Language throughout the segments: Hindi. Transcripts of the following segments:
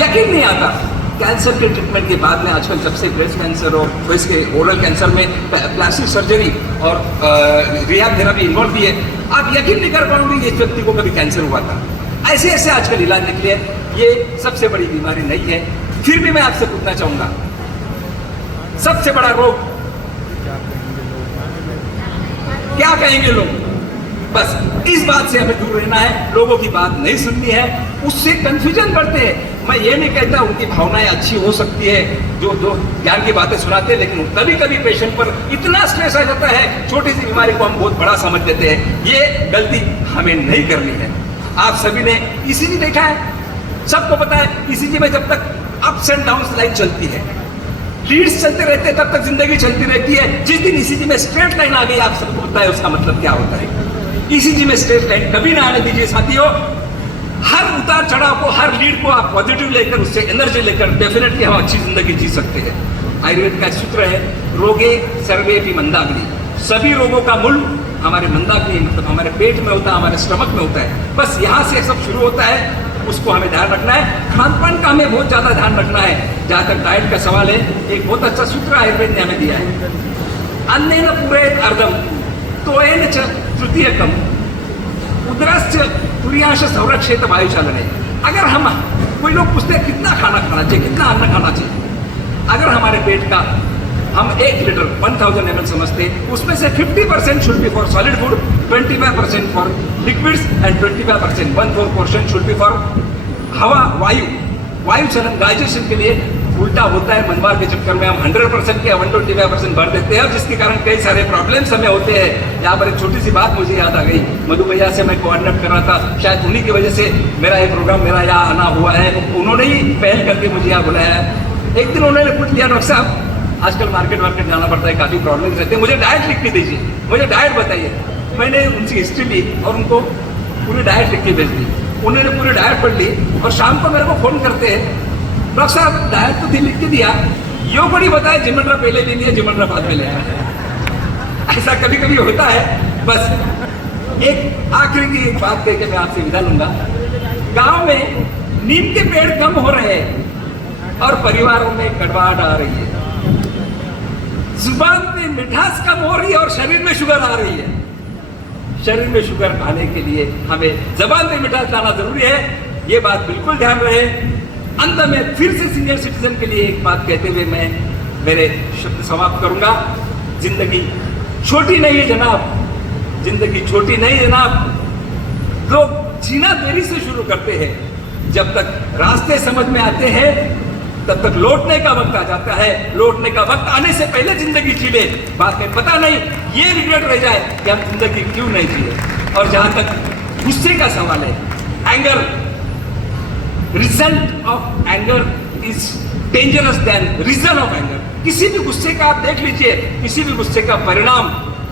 यकीन नहीं आता। कैंसर के ट्रीटमेंट के बाद में आजकल जब से ब्रेस्ट कैंसर और फेस के ओरल कैंसर में प्लास्टिक सर्जरी और रिहैब थेरेपी इन्वॉल्व भी है, आप यकीन नहीं कर पाओगे इस व्यक्ति को कभी कैंसर हुआ था। ऐसे ऐसे आजकल इलाज निकले, ये सबसे बड़ी बीमारी नहीं है। फिर भी मैं आपसे पूछना चाहूंगा, सबसे बड़ा रोग क्या कहेंगे लोग? बस इस बात से हमें दूर रहना है, लोगों की बात नहीं सुननी है, उससे कंफ्यूजन बढ़ते हैं। मैं ये नहीं कहता उनकी भावनाएं अच्छी हो सकती है, जो ज्ञान की बातें सुनाते हैं, लेकिन कभी कभी पेशेंट पर इतना स्ट्रेस आ जाता है, छोटी सी बीमारी को हम बहुत बड़ा समझ लेते हैं। ये गलती हमें नहीं करनी है। आप सभी ने ईसीजी देखा है, सबको पता है ईसीजी में जब तक अप्स एंड डाउन्स लाइन चलती है, लीड्स चलते रहते हैं, तब तक जिंदगी चलती रहती है। जिस दिन ईसीजी में स्ट्रेट लाइन आ गई, आप सबको पता है उसका मतलब क्या होता है। ईसीजी में स्ट्रेट लाइन कभी ना आने दीजिए साथियों। हर उतार चढ़ाव को, हर लीड को आप पॉजिटिव लेकर, उससे एनर्जी लेकर डेफिनेटली हम अच्छी जिंदगी जी सकते हैं। आयुर्वेद का सूत्र है, रोगे सर्वेपि मंदाग्नि। सभी रोगों का मूल हमारे मंदाग्नि, मतलब हमारे पेट में होता है, हमारे स्टमक में होता है। बस यहाँ से सब शुरू होता है, उसको हमें ध्यान रखना है। खान पान का हमें बहुत ज्यादा ध्यान रखना है। जहां तक डाइट का सवाल है, एक बहुत अच्छा सूत्र आयुर्वेद ने हमें दिया है, अन्नेन पूरयेत अर्धम तोयेन च तृतीयकम उदरस्य तुर्याश संरक्षेत वायुचालने। अगर हम, कोई लोग पूछते हैं कितना खाना खाना चाहिए, कितना अन्न खाना चाहिए। अगर हमारे पेट का हम 1 लीटर 1000 ml समझते हैं, उसमें से 50% should be for solid food, 25% for liquids and 25% 1/4 should be for हवा, वायु चलन, डाइजेशन के लिए। उल्टा होता है, मनमार के चक्कर में हम 100% के 125% भर देते हैं, जिसके कारण कई सारे प्रॉब्लम्स हमें होते हैं। यहाँ पर एक छोटी सी बात मुझे याद आ गई, मधु भैया से मैं कोऑर्डिनेट कर रहा था, शायद उन्हीं की वजह से मेरा ये प्रोग्राम, मेरा यहाँ आना हुआ है। उन्होंने ही पहल करके मुझे यहाँ बुलाया है। एक दिन उन्होंने पूछ लिया, डॉक्टर साहब आजकल मार्केट जाना पड़ता है, काफी प्रॉब्लम्स रहते हैं, मुझे डाइट लिख के दीजिए, मुझे डाइट बताइए। मैंने उनकी हिस्ट्री ली और उनको पूरी डाइट लिख के भेज दी। उन्होंने पूरी डाइट पढ़ ली और शाम को मेरे को फोन करते हैं, डॉक्टर साहब डाइट तो लिख के दिया, यो बड़ी बताए जिमंडरा पहले ले लिया, जिमंडरा बाद में लिया। ऐसा कभी कभी होता है। बस एक आखिरी की एक बात कहकर मैं आपसे विदा लूंगा। गांव में नीम के पेड़ कम हो रहे हैं और परिवारों में कड़वाहट आ रही है, जुबान पे मिठास कम हो रही है और शरीर में शुगर आ रही है। शरीर में शुगर आने के लिए हमें जबान पे मिठास लाना जरूरी है, ये बात बिल्कुल ध्यान रहे। अंत में फिर से सीनियर सिटीजन के लिए एक बात कहते हुए मैं मेरे शब्द समाप्त करूंगा। जिंदगी छोटी नहीं है जनाब, जिंदगी छोटी नहीं है जनाब। लोग जीना देरी से शुरू करते हैं, जब तक रास्ते समझ में आते हैं तब तक लौटने का वक्त आ जाता है। लौटने का वक्त आने से पहले जिंदगी जी ले, बाद में पता नहीं ये रिग्रेट रह जाए कि हम जिंदगी क्यों नहीं जिए। और जहां तक गुस्से का सवाल है, anger, result of anger is dangerous then reason of anger. किसी भी गुस्से का आप देख लीजिए, किसी भी गुस्से का परिणाम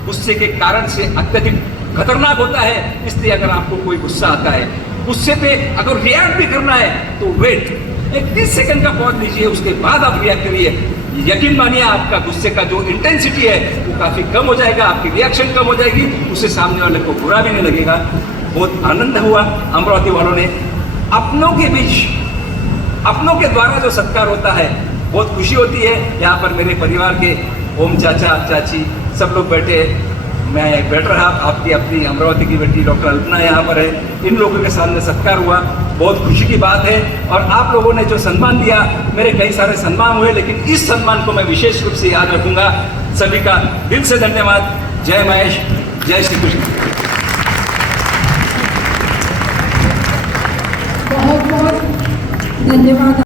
गुस्से के कारण से अत्यधिक खतरनाक होता है। इसलिए अगर आपको कोई गुस्सा आता है, गुस्से पे अगर रिएक्ट भी करना है तो वेट, एक 30 सेकंड का पॉज लीजिए, उसके बाद आप रिएक्ट करिए। यकीन मानिए आपका गुस्से का जो इंटेंसिटी है वो काफी कम हो जाएगा, आपकी रिएक्शन कम हो जाएगी, उससे सामने वाले को बुरा भी नहीं लगेगा। बहुत आनंद हुआ अमरावती वालों ने, अपनों के बीच, अपनों के द्वारा जो सत्कार होता है बहुत खुशी होती है। यहाँ पर मेरे परिवार के ओम चाचा चाची सब लोग बैठे, मैं बैठ रहा, आपकी अपनी अमरावती की बेटी डॉक्टर अल्पना यहाँ पर है, इन लोगों के सामने सत्कार हुआ, बहुत खुशी की बात है। और आप लोगों ने जो सम्मान दिया, मेरे कई सारे सम्मान हुए, लेकिन इस सम्मान को मैं विशेष रूप से याद रखूंगा। सभी का दिल से धन्यवाद। जय महेश, जय श्री कृष्ण। बहुत बहुत धन्यवाद।